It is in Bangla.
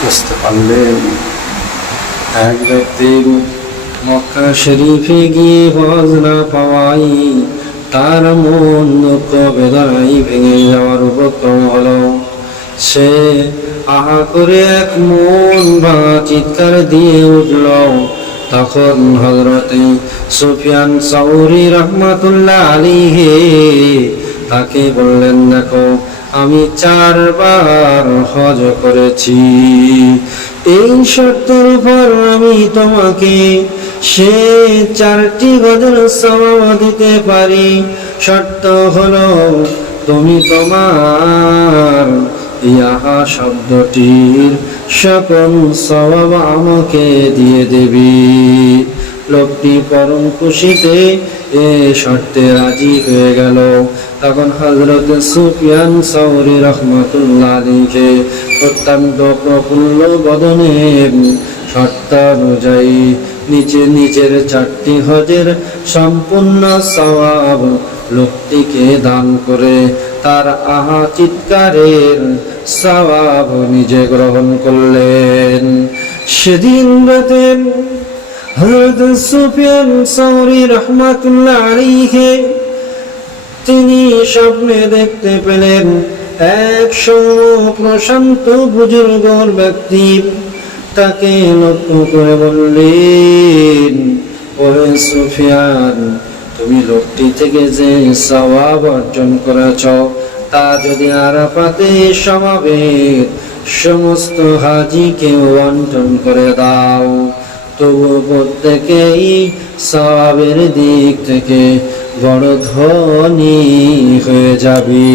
বুঝতে পারলেন? এক ব্যক্তি মক্কা শরীফে গিয়ে হজ না পাওয়াই তার মন দুঃখ বেদনায় ভেঙে যাওয়ার উপক্রম হলো। সে আহা করে এক মন ভাঙা চিৎকার দিয়ে উঠল। তখন হযরতে সুফিয়ান সাউরি রাহমাতুল্লাহ আলাইহি তাকে বললেন, দেখো আমি 4 বার হজ করেছি, এই শর্তের উপর আমি তোমাকে সে 4টি গজের সওয়াব দিতে পারি। শর্ত হলো তুমি তোমার ইহা শব্দটির সকল সওয়াব আমাকে দিয়ে দেবি। লোকটি পরম খুশিতে এ শর্তে রাজি হয়ে গেল। তখন হযরত সুফিয়ান সাউরি রাহমাতুল্লাহ আলাইহি অত্যন্ত প্রফুল্ল বদনে শর্ত অনুযায়ী নিজের 4টি হজের সম্পূর্ণ সওয়াব লোকটিকে দান করে তার আহা চিৎকারের সওয়াব নিজে গ্রহণ করলেন। সেদিন রাতে হযরত সুফিয়ান সাউরি রাহমাতুল্লাহ আলাইহি তিনি স্বপ্নে দেখতে পেলেন এক প্রশান্ত বুজুর্গ ব্যক্তি তাকে লক্ষ্য করে বললেন, ওহে সুফিয়ান, তুমি লোকটি থেকে যে সওয়াব অর্জন করেছ তা যদি আরাফাতে সমাবেত সমস্ত হাজিকে বন্টন করে দাও, তবু প্রত্যেকেই সওয়াবের দিক থেকে বড় ধনী হয়ে যাবে।